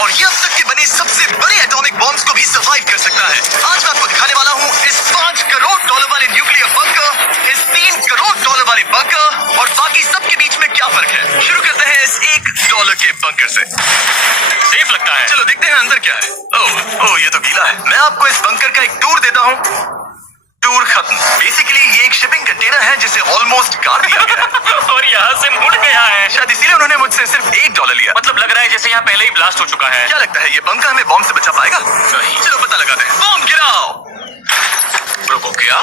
और ये अब तक के बने सबसे बड़े एटॉमिक बॉम्ब्स को भी सर्वाइव कर सकता है। आज मैं आपको दिखाने वाला हूँ इस $5 करोड़ वाले न्यूक्लियर बंकर, इस $3 करोड़ वाले बंकर और बाकी सब के बीच में क्या फर्क है। शुरू करते हैं इस $1 के बंकर से। सेफ लगता है। चलो देखते हैं अंदर क्या है। ओह ये तो गीला है। मैं आपको इस बंकर का एक टूर देता हूँ। टूर खत्म। बेसिकली ये एक शिपिंग कंटेनर है जिसे ऑलमोस्ट गाड़ दिया गया है और यहाँ से मुड़ गया है। शायद इसीलिए उन्होंने मुझसे सिर्फ $1 लिया। मतलब लग रहा है जैसे यहाँ पहले ही ब्लास्ट हो चुका है। क्या लगता है ये बंकर हमें बॉम्ब से बचा पाएगा? नहीं। चलो पता लगाते हैं। बॉम्ब गिराओ। रुको क्या?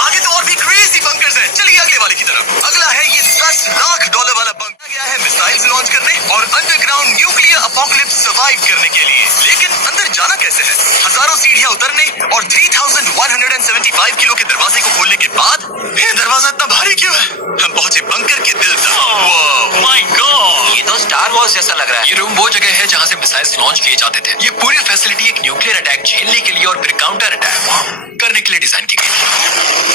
आगे तो और भी क्रेजी बंकर्स हैं। चलिए अगले वाले की तरफ। अगला है ये $10 लाख वाला बंकर। गया है मिसाइल्स लॉन्च करने और अंडरग्राउंड न्यूक्लियर अपोकलिप्स सर्वाइव करने के लिए। लेकिन अंदर जाना कैसे है? हजारों सीढ़ियां उतरने और 3175 किलो के दरवाजे को खोलने के बाद ये दरवाजा इतना भारी क्यों है? हम पहुंचे बंकर के दिल तक। माय गॉड, ये तो स्टार वॉर्स जैसा लग रहा है। ये रूम वो जगह है जहाँ से मिसाइल्स लॉन्च किए जाते थे। ये पूरी फैसिलिटी एक न्यूक्लियर अटैक झेलने के लिए और फिर काउंटर अटैक करने के लिए डिजाइन की गई।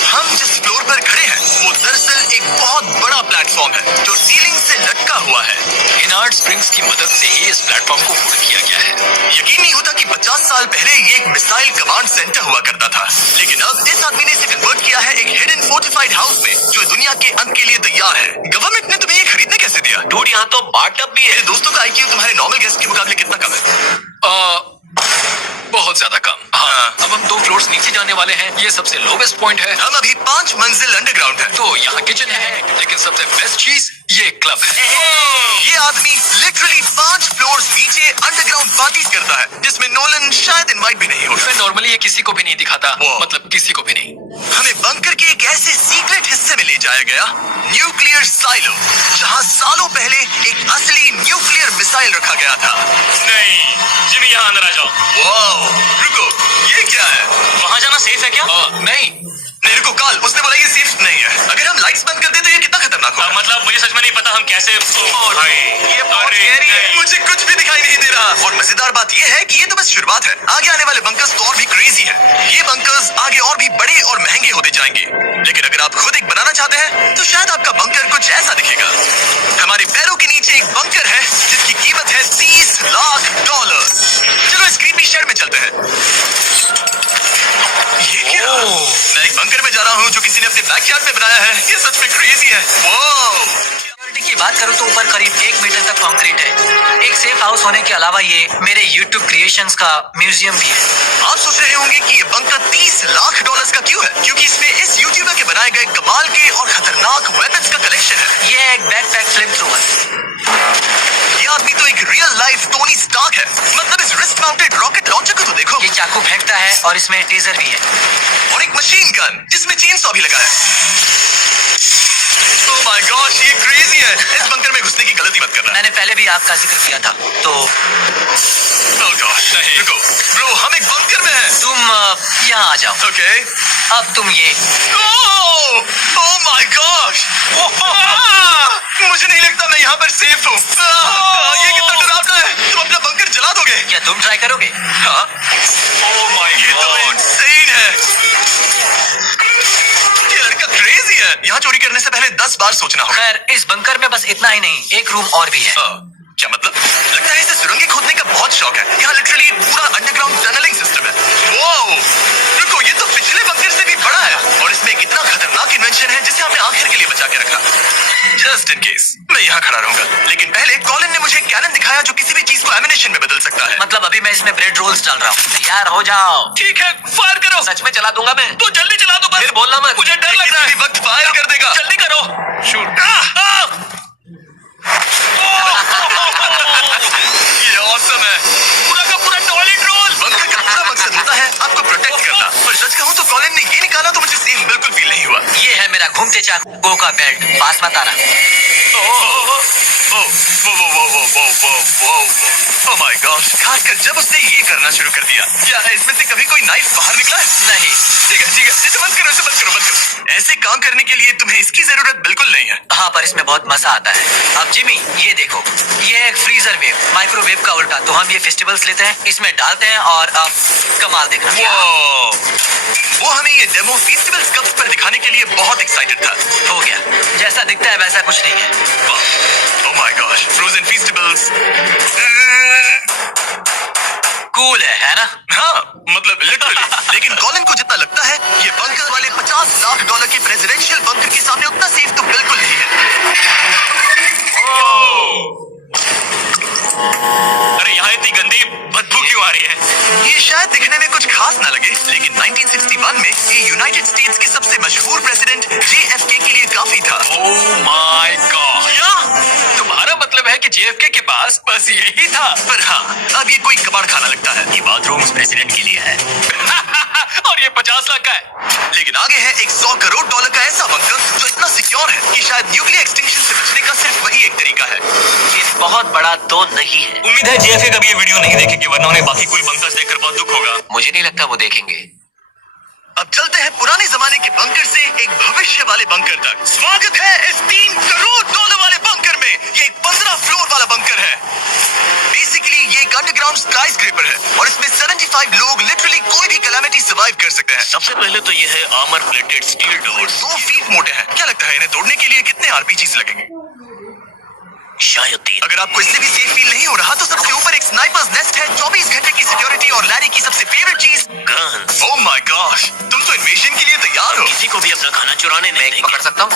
हम जिस फ्लोर पर खड़े हैं वो दरअसल एक बहुत बड़ा प्लेटफॉर्म है जो सीलिंग से लटका हुआ है। इनार्ड स्प्रिंग्स की मदद से ही इस प्लेटफॉर्म को होल्ड किया गया है। यकीन नहीं होता कि 50 साल पहले ये एक मिसाइल कमांड सेंटर हुआ करता था, लेकिन अब इस आदमी ने इसे कन्वर्ट किया है एक हिडन फोर्टिफाइड हाउस में जो दुनिया के अंत के लिए तैयार है। गवर्नमेंट ने तुम्हें ये खरीदने कैसे दिया? डूड, यहाँ तो बाथटब भी है। मेरे दोस्तों का IQ तुम्हारे नॉर्मल गेस्ट के मुकाबले कितना कम है? बहुत ज्यादा कम। हाँ, अब हम 2 फ्लोर्स नीचे जाने वाले हैं। ये सबसे लोवेस्ट पॉइंट है। हम अभी 5 मंजिल अंडरग्राउंड है। तो यहाँ किचन है, लेकिन सबसे बेस्ट चीज ये क्लब है। ये आदमी लिटरली 5 फ्लोर्स नीचे अंडरग्राउंड पार्टीज करता है जिसमें नोलन शायद इनवाइट भी नहीं होगा। मैं नॉर्मली ये किसी को भी नहीं दिखाता, वो। मतलब किसी को भी नहीं। हमें बंकर के एक ऐसे सीक्रेट हिस्से में ले जाया गया, न्यूक्लियर साइलो, जहां सालों पहले एक असली न्यूक्लियर मिसाइल रखा गया था। नहीं, जिमी यहाँ अंदर आ जाओ। वाओ, रुको, ये क्या है? वहाँ जाना सेफ है क्या? नहीं। नहीं रुको, काल, उसने बोला ये सेफ नहीं है। अगर हम लाइट्स बंद कर दे तो ये कितना खतरनाक होगा? मतलब मुझे सच में नहीं पता हम कैसे। ये बहुत scary है। मुझे कुछ भी दिखाई नहीं दे रहा। और मजेदार बात ये है कि ये तो बस शुरुआत है। आगे आने वाले बंकर्स तो और भी क्रेजी हैं। ये बंकर्स आगे और भी बड़े और महंगे होते जाएंगे। लेकिन अगर आप खुद एक बनाना चाहते हैं तो शायद आपका बंकर कुछ ऐसा दिखेगा। हमारे पैरों के नीचे एक बंकर है जिसकी कीमत है $30 लाख। चलो इस क्रीपी शेड में चलते हैं। ये क्या? मैं एक बंकर में जा रहा हूँ जो किसी ने अपने बैकयार्ड में बनाया है। ये सच में क्रेजी है। वाओ! सिक्योरिटी की बात करूँ तो ऊपर करीब 1 मीटर तक कंक्रीट है। एक सेफ हाउस होने के अलावा ये मेरे YouTube क्रिएशंस का म्यूजियम भी है। आप सोच रहे होंगे कि ये बंकर $30 लाख का क्यों है? क्योंकि इसमें इस यूट्यूबर के बनाए गए कमाल के और खतरनाक वेपन्स का कलेक्शन है। ये एक बैकपैक फ्लिप थ्रोअर। ये आदमी तो एक रियल लाइफ टोनी स्टार्क है। मतलब इस रिस्ट माउंटेड रॉकेट लॉन्चर को तो देखो। ये चाकू फेंकता है और इसमें टेजर भी है। और एक मशीन गन जिसमें चेनसॉ भी लगा है। ओह माय गॉश, ये क्रेजी है। इस बंकर में घुसने की गलती मत करना। मैंने पहले भी आपका जिक्र किया था। तो ओह गॉश, नहीं रुको ब्रो, हम एक बंकर में हैं। तुम यहाँ आ जाओ। ओके। अब तुम ये ओह माय गॉश, मुझे नहीं लगता मैं यहाँ पर सेफ हूँ। ये कितना डरावना है। तुम अपना बंकर जला दोगे? क्या तुम ट्राई करोगे? हाँ। ओह माय गॉड, ये तो इंसेन है। ये लड़का क्रेजी है। यहाँ चोरी करने से पहले 10 बार सोचना होगा। खैर, इस बंकर में बस इतना ही नहीं, एक रूम और भी है। क्या मतलब? लगता है इसे सुरंगें खोदने का बहुत शौक है। यहाँ लिटरली पूरा अंडरग्राउंड टनलिंग सिस्टम है। वाओ! रुको, ये तो पिछले बंकर से भी बड़ा है और इसमें एक इतना खतरनाक इन्वेंशन है जिसे हमने आखिर के लिए बचा के रखा। जस्ट इन केस मैं यहाँ खड़ा रहूंगा। लेकिन पहले कॉलिन ने मुझे कैनन दिखाया जो किसी भी चीज को एमिनेशन में बदल सकता है। मतलब अभी मैं इसमें ब्रेड रोल्स डाल रहा हूँ। तैयार हो जाओ। ठीक है, फायर करो। सच में चला दूंगा मैं। तो जल्दी चला दो बस। फिर बोलना मत। मुझे डर लग रहा है। वक्त फायर कर देगा। जल्दी करो। शूट। ये ऑसम है। पूरा का पूरा टॉयलेट रोल। बंकर का पूरा मकसद होता है आपको प्रोटेक्ट करना। पर सच कहूँ तो कॉलिन ने ये निकाला तो मुझे सेफ बिल्कुल फील नहीं हुआ। ये है मेरा घूमते चाकू का बेल्ट। पास मत आना। ओह माय गॉश, खासकर जब उसने ये करना शुरू कर दिया। क्या इसमें से कभी कोई नाइफ बाहर निकला है? नहीं। ठीक है, इसे बंद करो, बंद करो। ऐसे काम करने के लिए तुम्हें इसकी जरूरत बिल्कुल नहीं है। हाँ, पर इसमें बहुत मजा आता है। अब जिमी, ये देखो, ये एक फ्रीजर वेव, माइक्रोवेव का उल्टा। तो हम ये फेस्टिवल्स लेते हैं, इसमें डालते हैं और अब कमाल देखना। वो हमें ये डेमो फेस्टिवल कप्स पर दिखाने के लिए बहुत एक्साइटेड था। हो गया। जैसा दिखता है वैसा कुछ नहीं है। Gosh, frozen फीस्टेबल्स। कूल है ना? हाँ, मतलब लिटरली। लेकिन कॉलिन को जितना लगता है ये बंकर वाले $50 लाख के प्रेसिडेंशियल बंकर के सामने उतना सेफ तो बिल्कुल नहीं है। अरे यहाँ इतनी गंदी बदबू क्यों आ रही है? ये शायद दिखने में कुछ खास ना लगे, लेकिन 1961 में ये यूनाइटेड स्टेट्स के सबसे मशहूर प्रेसिडेंट JFK के लिए काफी था। Oh my God! क्या? तुम्हारा मतलब है कि JFK के पास बस यही था? पर हाँ, अब ये कोई कबाड़ खाना लगता है। ये बाथरूम प्रेसिडेंट के लिए है। और ये 50 लाख का है। लेकिन आगे है एक $100 करोड़ का ऐसा बंकर जो इतना सिक्योर है कि शायद न्यूक्लियर एक्सटिंक्शन से बचने का सिर्फ वही एक तरीका है। ये बहुत बड़ा तो नहीं है। उम्मीद है JFK कभी ये वीडियो नहीं देखेंगे, वरना उन्हें बाकी कोई बंकर्स देखकर बहुत दुख होगा। मुझे नहीं लगता वो देखेंगे। अब चलते हैं पुराने जमाने के बंकर से एक भविष्य वाले बंकर तक। स्वागत है इस $3 करोड़ वाले बंकर में। ये एक 15 फ्लोर वाला बंकर है। बेसिकली ये एक अंडरग्राउंड स्काईस्क्रेपर है और इसमें 75 लोग लिटरली कोई भी कैलामिटी सर्वाइव कर सकते हैं। सबसे पहले तो ये है armour plated steel doors. 2 feet मोटे हैं। क्या लगता है इन्हें तोड़ने के लिए कितने RPGs लगेंगे? शायद 3। अगर आपको इससे भी सेफ फील नहीं हो रहा तो सबसे ऊपर एक स्नाइपर्स नेस्ट है, 24 घंटे की सिक्योरिटी और लैरी की सबसे फेवरेट चीज गन्स। ओह माय गॉश, तुम तो इन्वेजन के लिए तैयार हो। किसी को भी अपना खाना चुराने नहीं देंगे। पकड़ सकता हूँ?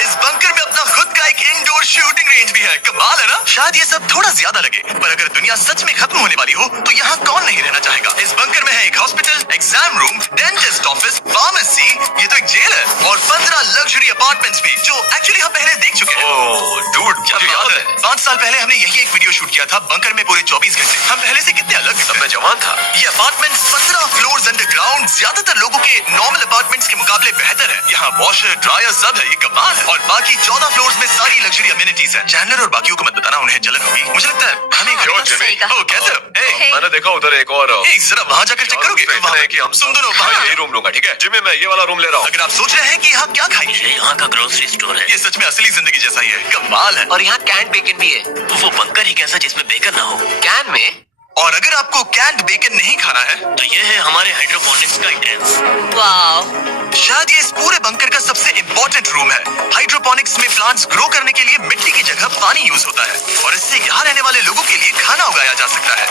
इस बंकर में अपना खुद का एक इंडोर शूटिंग रेंज भी है। कमाल है ना? शायद ये सब थोड़ा ज्यादा लगे, पर अगर दुनिया सच में खत्म होने वाली हो तो यहाँ कौन नहीं रहना चाहेगा। इस बंकर में है एक hospital, exam room, dentist office, pharmacy, ये तो एक जेल है, और 15 लग्जरी अपार्टमेंट्स भी, जो एक्चुअली हम पहले देख चुके हैं। ओह डूड, मुझे याद है। 5 साल पहले हमने यही एक वीडियो शूट किया था बंकर में पूरे 24 घंटे। हम पहले से कितने अलग तब मैं जवान था। ये अपार्टमेंट्स 15 फ्लोर्स अंडरग्राउंड ज्यादातर लोगों के नॉर्मल अपार्टमेंट्स के मुकाबले बेहतर है। यहाँ वॉशर, ड्रायर सब है, ये कमाल है। और बाकी 14 फ्लोर्स में सारी लग्जरी अमेनिटीज हैं। चैंडलर और बाकियों को मत बताना, उन्हें जलन होगी। मुझे लगता है हमें क्यों जिमी? ओह, कैसे हो? Hey, मैंने देखा उधर एक और एक जरा वहाँ जाकर चेक करोगे? इतना है कि हम तुम दोनों मैं वहाँ यही रूम लूंगा, ठीक है? जिमी मैं ये वाला रूम ले रहा हूँ। अगर आप सोच रहे हैं कि यहाँ क्या खाएंगे, ये यहाँ का ग्रोसरी स्टोर है। ये सच में असली जिंदगी जैसा ही है। कमाल है। और यहाँ कैंड बेकन भी है। वो बंकर ही कैसा जिसमें बेकन ना हो। कैन में? और अगर आपको कैंड बेकन नहीं खाना है तो ये है हमारे हाइड्रोपोनिक्स का एंट्रेंस। वाह। शायद ये इस पूरे बंकर का सबसे इम्पोर्टेंट रूम है। हाइड्रोपोनिक्स में प्लांट्स ग्रो करने के लिए मिट्टी की जगह पानी यूज होता है और इससे यहाँ रहने वाले लोगों के लिए खाना उगाया जा सकता है।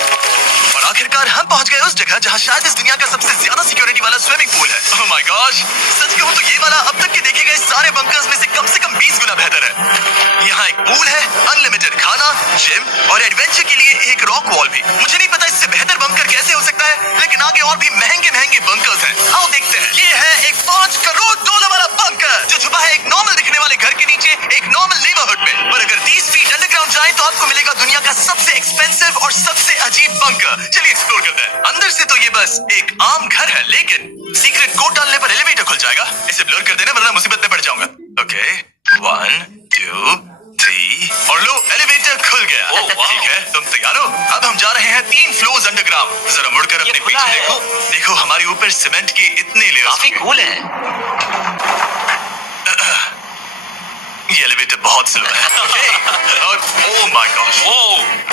और आखिरकार हम पहुंच गए उस जगह जहाँ शायद इस दुनिया का सबसे ज्यादा सिक्योरिटी वाला स्विमिंग पूल है। ओह माय गॉश, सच कहूँ तो ये वाला अब तक के देखे गए सारे बंकर्स में से कम 20 गुना बेहतर है। यहाँ एक पूल है, अनलिमिटेड खाना, जिम और एडवेंचर के लिए एक रॉक वॉल भी। मुझे नहीं पता इससे बेहतर बंकर कैसे हो सकता है, लेकिन आगे और भी महंगे बंकर्स हैं। आओ देखते हैं। ये है एक $5 करोड़ वाला बंकर जो छुपा है एक नॉर्मल दिखने वाले घर के नीचे एक नॉर्मल नेबरहुड में। पर अगर 30 फीट अंडरग्राउंड जाए तो आपको मिलेगा दुनिया का सबसे एक्सपेंसिव और सबसे अजीब बंकर। चलिए एक्सप्लोर करते हैं। अंदर से तो ये बस एक आम घर है, लेकिन सीक्रेट कोड डालने पर एलिवेटर खुल जाएगा। इसे ब्लर कर देना वरना मुसीबत में पड़ जाऊंगा। ओके, 1 2 3 और लो, एलिवेटर खुल गया। ठीक है, तुम तैयार हो? अब हम जा रहे हैं 3 फ्लोर्स अंडरग्राउंड। जरा मुड़कर अपने पीछे देखो। देखो हमारे ऊपर सीमेंट के इतने लेयर्स। काफी कूल है। ये एलिवेटर बहुत स्लो है। और ओह माय गॉश,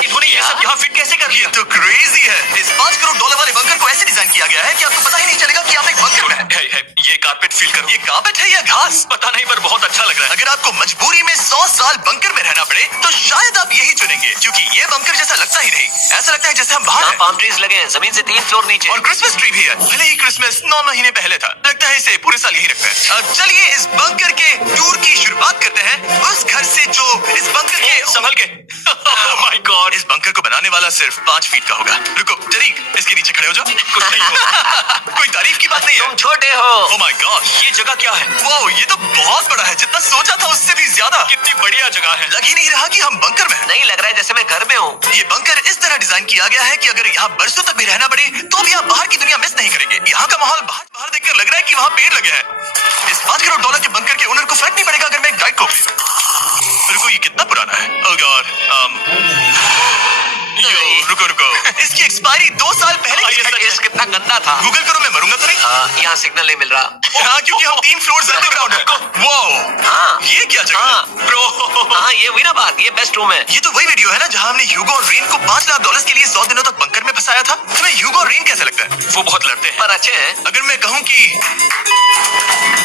इन्होंने ये सब यहाँ फिट कैसे कर ये लिया? तो क्रेजी है। इस $5 करोड़ वाले बंकर को ऐसे डिजाइन किया गया है कि आपको पता ही नहीं चलेगा कि आप एक बंकर में हैं। ये कारपेट फील करो। ये कार्पेट है या घास पता नहीं, पर बहुत अच्छा लग रहा है। अगर आपको मजबूरी में 100 साल बंकर में रहना पड़े तो शायद आप यही चुनेंगे, क्योंकि ये बंकर जैसा लगता ही नहीं। ऐसा लगता है जैसे हम बाहर यहाँ हैं। पाम ट्रीज लगे हैं, जमीन से 3 फ्लोर नीचे। और क्रिसमस ट्री भी है। भले ही क्रिसमस 9 महीने पहले था, लगता है इसे पूरे साल यही रखते हैं। अब चलिए इस बंकर के टूर की शुरुआत करते हैं उस घर से जो इस बंकर के संभल के। ओह माय गॉड, इस बंकर को बनाने वाला सिर्फ 5 फीट का होगा। रुको तरीक, इसके नीचे खड़े हो जाओ। कुछ नहीं होगा। कोई तारीफ की बात नहीं है। तुम छोटे हो। ओह माय गॉड, ये जगह क्या है? वाओ, ये तो बहुत बड़ा है। जितना सोचा था उससे भी ज्यादा। कितनी बढ़िया जगह है। लग ही नहीं रहा कि हम बंकर में हैं। नहीं लग रहा है जैसे मैं घर में हूँ। ये बंकर इस तरह डिजाइन किया गया है कि अगर यहाँ बरसों तक भी रहना पड़े तो भी आप बाहर की दुनिया मिस नहीं करेंगे। यहाँ का माहौल बाहर देखकर लग रहा है कि वहाँ पेड़ लगे हैं। इस $5 करोड़ के बंकर के ओनर को फर्क नहीं पड़ेगा अगर मैं गाइड को रुको, ये कितना पुराना है। ओह गॉड, रुको इसकी एक्सपायरी 2 साल पहले की है। ये कितना गंदा था। गूगल करो, मैं मरूंगा तो नहीं। यहाँ सिग्नल नहीं मिल रहा। हाँ, क्योंकि हम 3 फ्लोर्स अंडरग्राउंड है। वाओ, हाँ। ये क्या जगह हाँ। है? ब्रो, हाँ ये हुई ना बात, ये बेस्ट रूम है। ये तो वही वीडियो है ना जहाँ हमने ह्यूगो और रेन को $5 लाख के लिए 100 दिनों तक बंकर में फंसाया था। तुम्हें ह्यूगो और रेन कैसे लगता है? वो बहुत लड़ते हैं। पर अच्छे हैं। अगर मैं कहूँ कि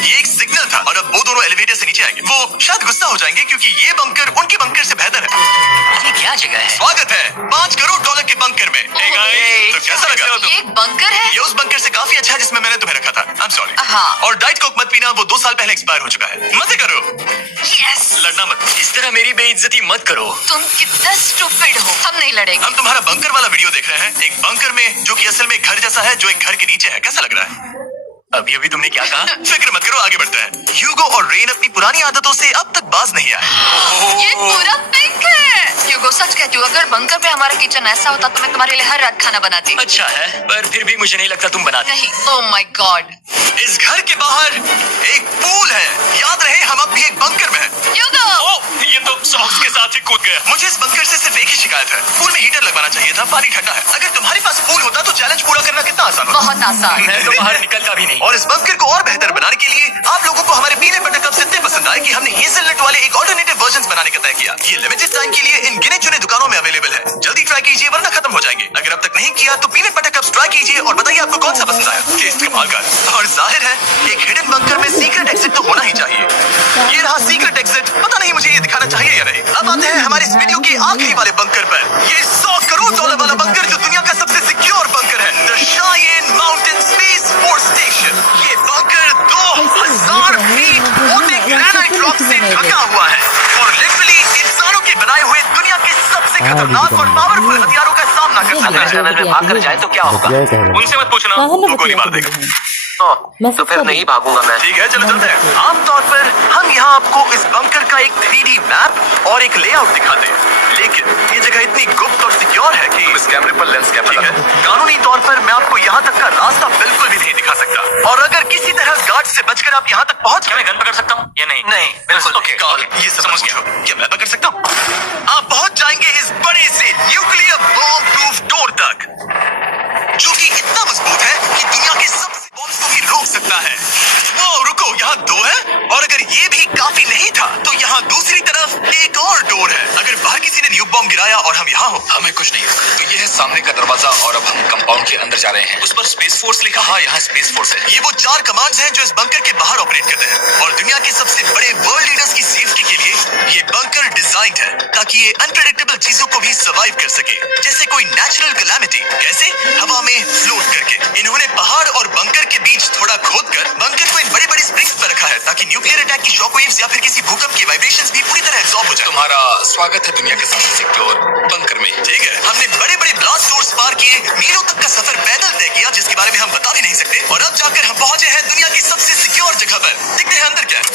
ये एक सिग्नल था और अब वो दोनों एलिवेटर से नीचे नीचे आएंगे। वो शायद गुस्सा हो जाएंगे क्योंकि ये बंकर उनके बंकर से बेहतर है। ये क्या जगह है? स्वागत है 5 करोड़ डॉलर के बंकर में। Hey guys, तो कैसा लगा? ये एक बंकर है। ये उस बंकर से काफी अच्छा है जिसमें मैंने तुम्हें रखा था। I'm sorry। हाँ। और डाइट कोक मत पीना, वो 2 साल पहले एक्सपायर हो चुका है। मजे करो, यस। लड़ना मत। इस तरह मेरी बेइज्जती मत करो। तुम कितना स्टूपिड हो। हम नहीं लड़ेंगे। हम तुम्हारा बंकर वाला वीडियो देख रहे हैं, एक बंकर में जो कि असल में एक घर जैसा है जो एक घर के नीचे है। कैसा लग रहा है? अभी अभी तुमने क्या कहा? फिक्र मत करो, आगे बढ़ते हैं। ह्यूगो और रेन अपनी पुरानी आदतों से अब तक बाज नहीं आए। ये पूरा पिंक है। ह्यूगो सच कहती हूँ, अगर बंकर में हमारा किचन ऐसा होता तो मैं तुम्हारे लिए हर रात खाना बनाती। अच्छा है, पर फिर भी मुझे नहीं लगता तुम बनाते। नहीं। Oh my God. इस घर के बाहर एक पूल है। याद रहे हम अब भी एक बंकर में हैं। ह्यूगो। ये तो सॉक्स के साथ ही कूद गया। मुझे इस बंकर से सिर्फ एक ही शिकायत है, पूल में हीटर लगवाना चाहिए था, पानी ठंडा है। अगर तुम्हारे पास पूल होता तो चैलेंज पूरा करना कितना आसान होता। बहुत आसान। मैं तो बाहर निकलता भी नहीं। और इस बंकर को और बेहतर बनाने के लिए आप लोगों को हमारे पीले बटर कप्स इतने पसंद आए कि हमने हेज़लनट वाले एक ऑल्टरनेटिव वर्जन्स बनाने का तय किया। ये लिमिटेड टाइम के लिए इन गिने चुने दुकानों में अवेलेबल है। जल्दी ट्राई कीजिए वरना खत्म हो जाएंगे। अगर अब तक नहीं किया तो पीले बटर कप्स ट्राई कीजिए और बताइए आपको कौन सा पसंद आया। टेस्ट कमाल का है। और जाहिर है एक हिडन बंकर में सीक्रेट एग्जिट तो होना ही चाहिए। ये रहा सीक्रेट एग्जिट। पता नहीं मुझे ये दिखाना चाहिए या नहीं। अब आते हैं हमारे इस वीडियो के आखिरी वाले बंकर पर। ये 100 करोड़ डॉलर वाला बंकर जो दुनिया का सबसे सिक्योर बंकर है, the Cheyenne Mountain Space Force Station. ये बंकर 2000 फीट मोटे ग्रेनाइट रॉक से ढका हुआ है और लिटरली इंसानों के बनाए हुए दुनिया के सबसे खतरनाक और पावरफुल हथियारों का सामना कर सकता है। चैनल में भाग कर जाए तो क्या होगा? उनसे मत पूछना, वो गोली मार देगा। तो फिर नहीं भागूंगा मैं। ठीक है, चलो चलते हैं। आमतौर पर हम यहाँ आपको इस बंकर का एक 3D मैप और एक लेआउट दिखाते हैं, लेकिन ये जगह इतनी गुप्त और सिक्योर है कि इस कैमरे पर लेंस कैमरा ठीक है। कानूनी तौर पर मैं आपको यहाँ तक का रास्ता बिल्कुल भी नहीं दिखा सकता। और अगर किसी तरह गार्ड से बचकर आप यहाँ तक पहुँच, क्या मैं गन पकड़ सकता हूँ या नहीं? नहीं, बिल्कुल ओके, ओके, ये समझ गया। क्या मैं पकड़ सकता हूँ? आप पहुँच जाएंगे इस बड़े से न्यूक्लियर बॉम्ब प्रूफ डोर तक, जो कि इतना मजबूत है कि दुनिया के सबसे बॉम्ब्स को भी रोक सकता है। वो रुको, यहाँ 2 है और अगर ये भी काफी नहीं था तो यहाँ दूसरी तरफ एक और डोर है। अगर बाहर किसी ने न्यूक बॉम्ब गिराया और हम यहाँ हो, हमें कुछ नहीं होगा। तो ये है सामने का दरवाजा और अब हम कंपाउंड के अंदर जा रहे हैं। उस पर स्पेस फोर्स लिखा। हाँ, यहाँ स्पेस फोर्स है। ये वो 4 कमांड्स हैं जो इस बंकर के बाहर ऑपरेट करते हैं। और दुनिया के सबसे बड़े वर्ल्ड लीडर्स की सेफ्टी के लिए ये बंकर डिजाइन है ताकि ये अनप्रेडिक्टेबल चीजों को भी सर्वाइव कर सके, जैसे कोई नेचुरल कैलामिटी। कैसे? हवा में फ्लोट करके। इन्होंने पहाड़ और बंकर के बीच थोड़ा खोदकर बंकर को इन बड़ी बड़ी स्प्रिंग्स पर रखा है ताकि न्यूक्लियर अटैक की शॉकवेव्स या फिर किसी भूकंप की वाइब्रेशंस भी पूरी तरह एब्जॉर्ब हो जाए। तुम्हारा स्वागत है दुनिया के सबसे सिक्योर बंकर में। ठीक है, हमने बड़े बड़े ब्लास्ट डोर्स पार किए, मीलों तक का सफर पैदल तय किया जिसके बारे में हम बता भी नहीं सकते, और अब जाकर हम पहुंचे हैं दुनिया की सबसे सिक्योर जगह पर। देखते हैं अंदर क्या है।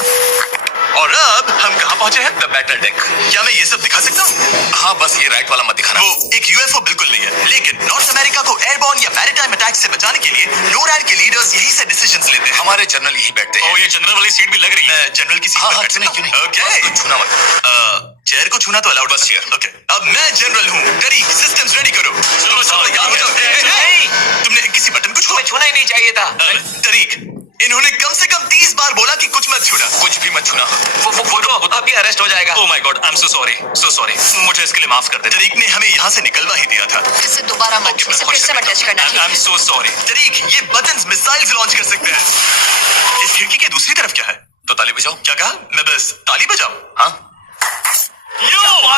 और अब हम कहाँ पहुंचे हैं? The battle deck. क्या मैं ये सब दिखा सकता हूँ? हाँ, बस ये राइट वाला मत दिखाना। वो एक यूएफओ बिल्कुल नहीं है, लेकिन नॉर्थ अमेरिका को एयरबॉर्न या मैरीटाइम अटैक से बचाने के लिए नोरैड के लीडर्स यही से डिसीजंस लेते हैं। हमारे जनरल यही बैठते हैं। ये जनरल वाली सीट भी लग रही है। जनरल की सीट हाँ, पर हाँ, बैठ सकता क्यों हूँ? नहीं? ओके, तो छूना मत। चेयर को छूना तो अलाउड बस चेयर। ओके, अब मैं जनरल हूँ। तरीक, सिस्टम्स रेडी करो। चलो चलो, तैयार हो जाओ। नहीं। तुमने किसी बटन को छुआ? छूना ही नहीं चाहिए था। तरीक, इन्होंने कम से कम 30 बार बोला कि कुछ मत छूना। कुछ भी मत छूना। वो अभी अरेस्ट हो जाएगा। Oh my God, I am so sorry, so sorry. मुझे इसके लिए माफ कर दे। तरीक ने हमें यहाँ से निकलवा ही दिया था। इसे दोबारा मत छू। इसे फिर से मत टच करना। I am so sorry. तरीक, ये बटन्स मिसाइल्स लॉन्च कर सकते हैं। इस खिड़की के दूसरी तरफ क्या है? तो ताली बजाओ। क्या कहा? मैं बस ताली बजाऊं? हाँ,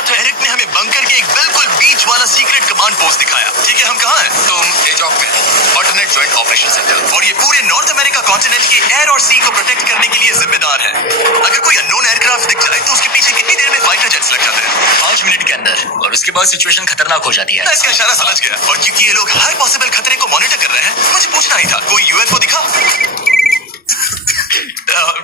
एरिक ने हमें बंकर के एक बिल्कुल बीच वाला सीक्रेट कमांड पोस्ट दिखाया। ठीक है, हम कहाँ हैं? तुम एजॉक में हो, ऑल्टरनेट जॉइंट ऑपरेशन सेंटर। और ये पूरे नॉर्थ अमेरिका कॉन्टिनेंट के एयर और सी को प्रोटेक्ट करने के लिए जिम्मेदार है। अगर कोई अननोन एयरक्राफ्ट दिख जाए तो उसके पीछे कितनी देर में फाइटर जेट्स लग जाते हैं? 5 मिनट के अंदर, और उसके बाद सिचुएशन खतरनाक हो जाती है। मैं इसका इशारा समझ गया, और क्योंकि ये लोग हर पॉसिबल खतरे को मॉनिटर कर रहे हैं, मुझे पूछना ही था, कोई यूएफओ दिखा?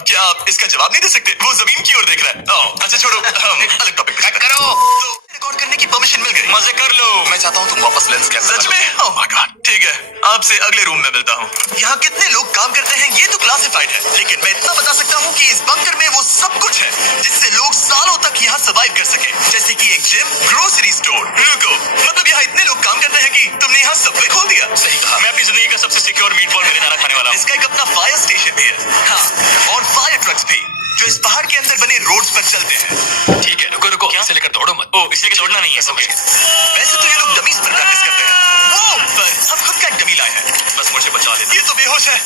क्या आप इसका जवाब नहीं दे सकते? वो जमीन की ओर देख रहा है। अच्छा छोड़ो, अलग टॉपिक पे करो। तो रिकॉर्ड करने की परमिशन मिल गई। मजे कर लो। मैं चाहता हूँ तुम वापस लेंस कैप्चर सच में? Oh my God. ठीक है, आपसे अगले रूम में मिलता हूँ। यहाँ कितने लोग काम करते हैं ये तो क्लासिफाइड है, लेकिन मैं इतना बता सकता हूँ कि इस बंकर में वो सब कुछ है जिससे लोग सालों तक यहाँ सर्वाइव कर सके, जैसे कि एक जिम, ग्रोसरी स्टोर। रुको, मतलब यहाँ इतने लोग काम करते हैं कि तुमने यहाँ सबवे खोल दिया? सही कहा। मैं अपनी जिंदगी का सबसे सिक्योर मीट बॉल खाना खाने वाला हूँ। इसका एक अपना फायर स्टेशन भी है। हाँ, और फायर ट्रक्स भी जो इस पहाड़ के अंदर बने रोड्स पर चलते हैं। ठीक है, रुको रुको। इसे लेकर दौड़ो मत। ओ, इसलिए कि दौड़ना नहीं है। समझ गया। वैसे तो ये लोग डमीज पर प्रैक्टिस करते हैं। वो पर हम खुद का एक डमी लाए हैं। बस मुझे बचा लेना। ये तो बेहोश है।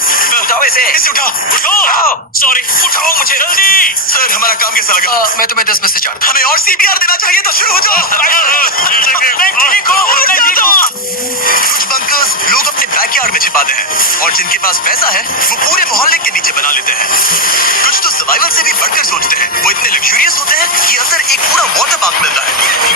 उठाओ इसे। उठाओ। उठाओ। सॉरी, उठाओ मुझे जल्दी। सर एलन, हमारा काम कैसा लगा? मैं तुम्हें 10 में से 4 हमें और CPR देना चाहिए तो शुरू हो जाओ। कुछ बंकर्स लोग अपने बैकयार्ड में छिपाते हैं और जिनके पास पैसा है वो पूरे मोहल्ले के नीचे बना लेते हैं। कुछ तो सर्वाइवल से भी बढ़कर सोचते हैं। वो इतने लग्जूरियस होते हैं कि अंदर एक पूरा वाटर पार्क मिलता है,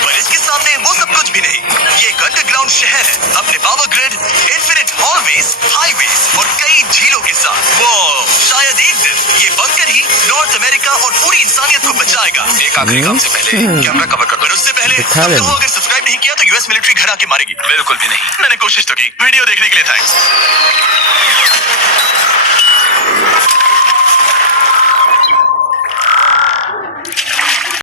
पर इसके सामने वो सब कुछ भी नहीं। ये एक अंडरग्राउंड शहर है अपने power grid, infinite hallways, highways और कई झीलों के साथ। वो शायद एक दिन ये बंकर ही नॉर्थ अमेरिका और पूरी इंसानियत को बचाएगा। एक आखिरी काम से पहले कैमरा कवर कर दो। पर उससे पहले दिखा तुम दे। कहो, अगर सब्सक्राइब नहीं किया तो यूएस मिलिट्री घर आके मारेगी। बिल्कुल भी नहीं, मैंने कोशिश तो की। वीडियो देखने के लिए थैंक्स।